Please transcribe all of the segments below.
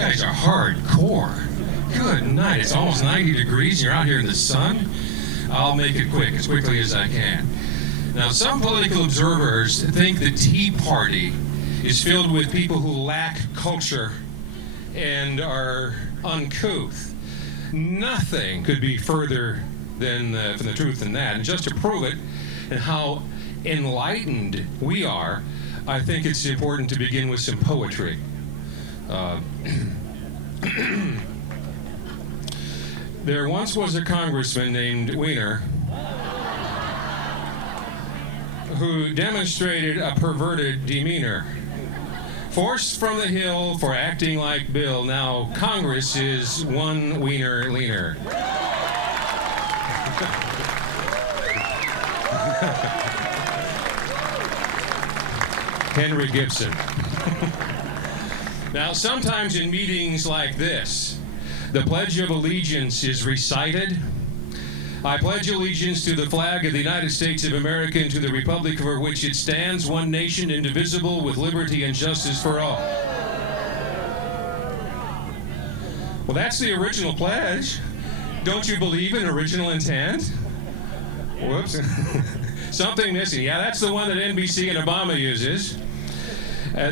guys are hardcore. Good night. It's almost 90 degrees and you're out here in the sun. I'll make it quick, as quickly as I can. Now, some political observers think the Tea Party is filled with people who lack culture and are uncouth. Nothing could be further from the truth than that. And just to prove it and how enlightened we are, I think it's important to begin with some poetry. There once was a congressman named Wiener who demonstrated a perverted demeanor. Forced from the hill for acting like Bill, now Congress is one wiener leaner. Henry Gibson. Now, sometimes in meetings like this, the Pledge of Allegiance is recited. I pledge allegiance to the flag of the United States of America and to the republic for which it stands, one nation, indivisible, with liberty and justice for all. Well, that's the original pledge. Don't you believe in original intent? Whoops. Something missing. Yeah, that's the one that NBC and Obama uses.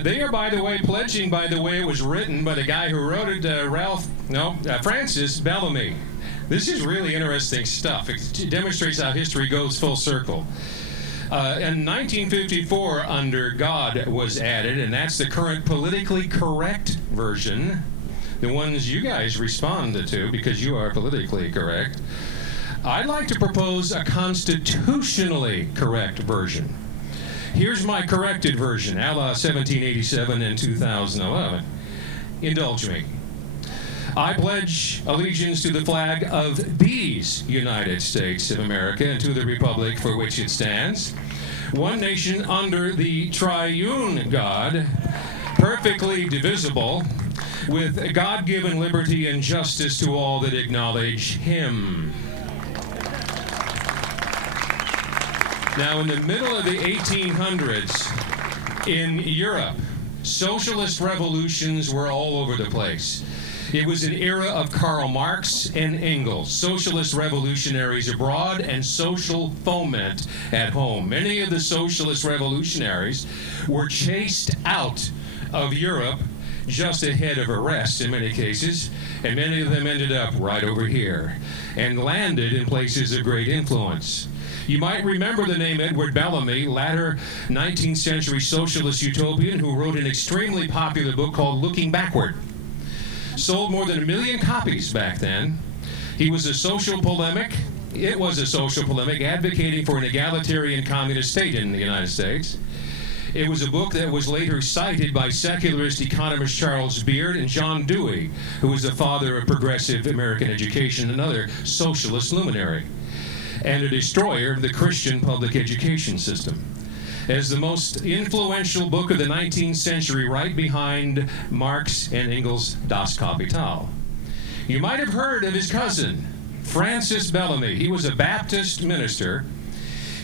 They are, by the way, pledging, by the way it was written by the guy who wrote it, Francis Bellamy. This is really interesting stuff. It demonstrates how history goes full circle. In 1954, under God was added, and that's the current politically correct version, the ones you guys responded to because you are politically correct. I'd like to propose a constitutionally correct version. Here's my corrected version, a la 1787 and 2011. Indulge me. I pledge allegiance to the flag of these United States of America and to the republic for which it stands, one nation under the triune God, perfectly divisible, with God-given liberty and justice to all that acknowledge Him. Now, in the middle of the 1800s, in Europe, socialist revolutions were all over the place. It was an era of Karl Marx and Engels, socialist revolutionaries abroad and social foment at home. Many of the socialist revolutionaries were chased out of Europe just ahead of arrest in many cases, and many of them ended up right over here and landed in places of great influence. You might remember the name Edward Bellamy, latter 19th century socialist utopian who wrote an extremely popular book called Looking Backward. Sold more than 1 million copies back then. He was a social polemic. It was a social polemic advocating for an egalitarian communist state in the United States. It was a book that was later cited by secularist economist Charles Beard and John Dewey, who was the father of progressive American education, another socialist luminary, and a destroyer of the Christian public education system. As the most influential book of the 19th century, right behind Marx and Engels' Das Kapital. You might have heard of his cousin, Francis Bellamy. He was a Baptist minister.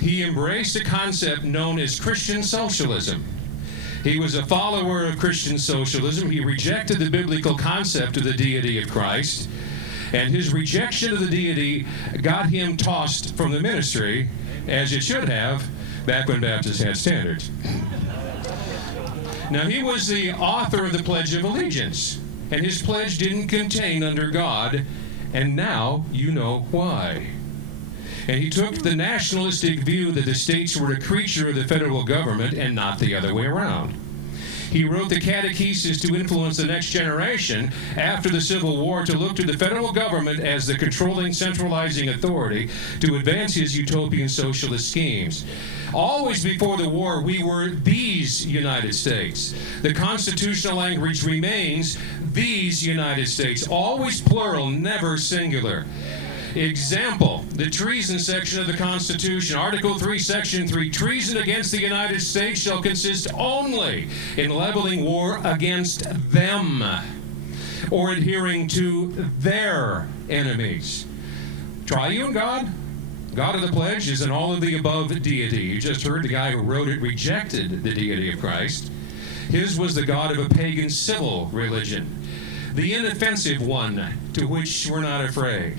He embraced a concept known as Christian socialism. He was a follower of Christian socialism. He rejected the biblical concept of the deity of Christ, and his rejection of the deity got him tossed from the ministry, as it should have, back when Baptists had standards. Now, he was the author of the Pledge of Allegiance, and his pledge didn't contain under God, and now you know why. And he took the nationalistic view that the states were a creature of the federal government and not the other way around. He wrote the catechesis to influence the next generation after the Civil War to look to the federal government as the controlling, centralizing authority to advance his utopian socialist schemes. Always before the war, we were these United States. The constitutional language remains these United States, always plural, never singular. Example, the treason section of the Constitution, Article 3, Section 3, treason against the United States shall consist only in leveling war against them or adhering to their enemies. Triune God, God of the pledge, is an all of the above deity. You just heard the guy who wrote it rejected the deity of Christ. His was the God of a pagan civil religion. the inoffensive one to which we're not afraid,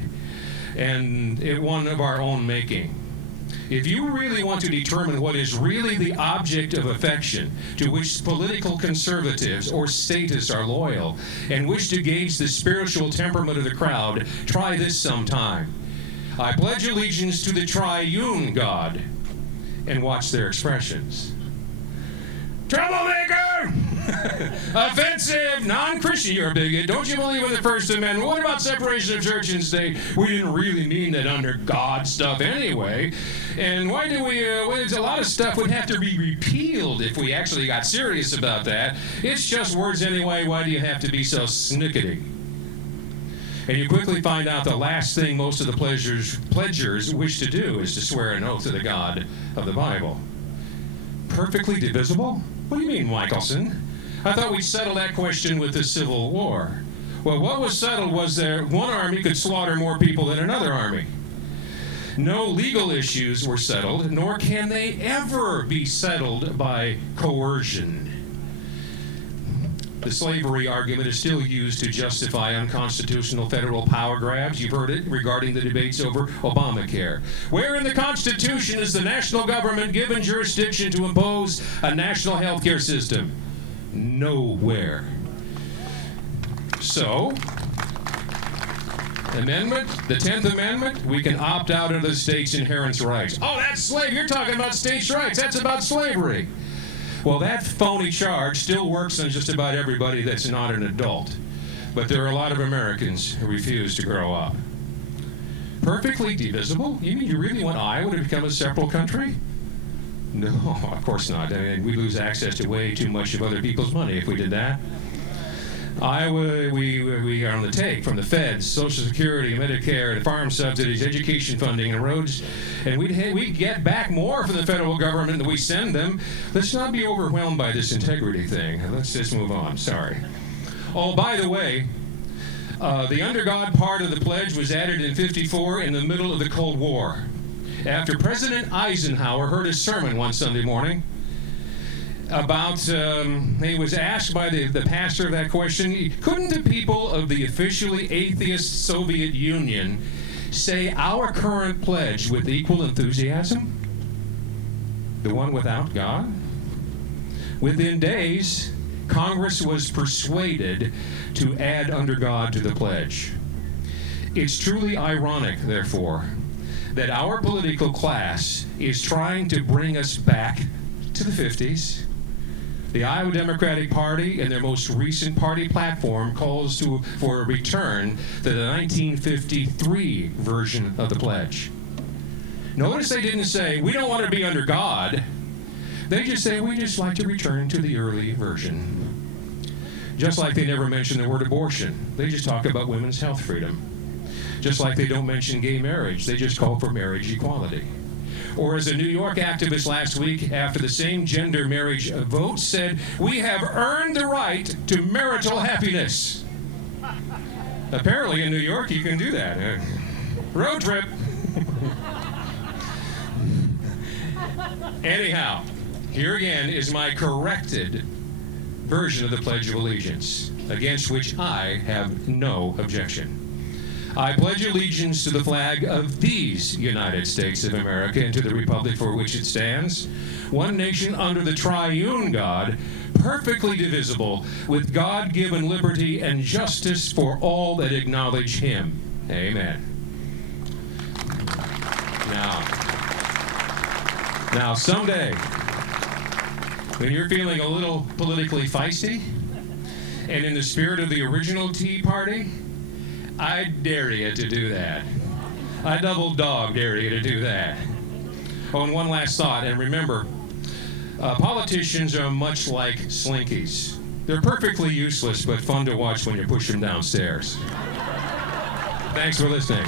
and one of our own making. If you really want to determine what is really the object of affection to which political conservatives or statists are loyal, and wish to gauge the spiritual temperament of the crowd, try this sometime. I pledge allegiance to the triune God, and watch their expressions. Troublemaker! Offensive! Non-Christian, you're a bigot. Don't you believe in the First Amendment? What about separation of church and state? We didn't really mean that under God stuff anyway. And why do we, a lot of stuff would have to be repealed if we actually got serious about that. It's just words anyway. Why do you have to be so snickety? And you quickly find out the last thing most of the pledgers wish to do is to swear an oath to the God of the Bible. Perfectly divisible? What do you mean, Mickelson? I thought we'd settle that question with the Civil War. Well, what was settled was that one army could slaughter more people than another army. No legal issues were settled, nor can they ever be settled by coercion. The slavery argument is still used to justify unconstitutional federal power grabs. You've heard it regarding the debates over Obamacare. Where in the Constitution is the national government given jurisdiction to impose a national health care system? Nowhere. So, amendment, the 10th Amendment, we can opt out of the state's inherent rights. Oh, that's slave. You're talking about states' rights. That's about slavery. Well, that phony charge still works on just about everybody that's not an adult. But there are a lot of Americans who refuse to grow up. Perfectly divisible? You mean you really want Iowa to become a separate country? No, of course not. I mean, we lose access to way too much of other people's money if we did that. Iowa, we are on the take from the feds, Social Security, Medicare, farm subsidies, education funding, and roads. And we get back more from the federal government than we send them. Let's not be overwhelmed by this integrity thing. Let's just move on. Sorry. Oh, by the way, the under God part of the pledge was added in '54 in the middle of the Cold War. After President Eisenhower heard a sermon one Sunday morning about, he was asked by the pastor of that question, couldn't the people of the officially atheist Soviet Union say our current pledge with equal enthusiasm? The one without God? Within days, Congress was persuaded to add under God to the pledge. It's truly ironic, therefore, that our political class is trying to bring us back to the 50s. The Iowa Democratic Party, in their most recent party platform, calls for a return to the 1953 version of the pledge. Notice they didn't say, we don't want to be under God. They just say, we just like to return to the early version. Just like they never mention the word abortion. They just talk about women's health freedom. Just like they don't mention gay marriage. They just call for marriage equality. Or as a New York activist last week, after the same gender marriage vote, said, we have earned the right to marital happiness. Apparently in New York you can do that. Road trip. Anyhow, here again is my corrected version of the Pledge of Allegiance, against which I have no objection. I pledge allegiance to the flag of these United States of America and to the republic for which it stands, one nation under the triune God, perfectly divisible, with God-given liberty and justice for all that acknowledge Him. Amen. Now someday, when you're feeling a little politically feisty, and in the spirit of the original Tea Party, I dare you to do that. I double dog dare you to do that. Oh, and one last thought, and remember, politicians are much like slinkies. They're perfectly useless, but fun to watch when you push them downstairs. Thanks for listening.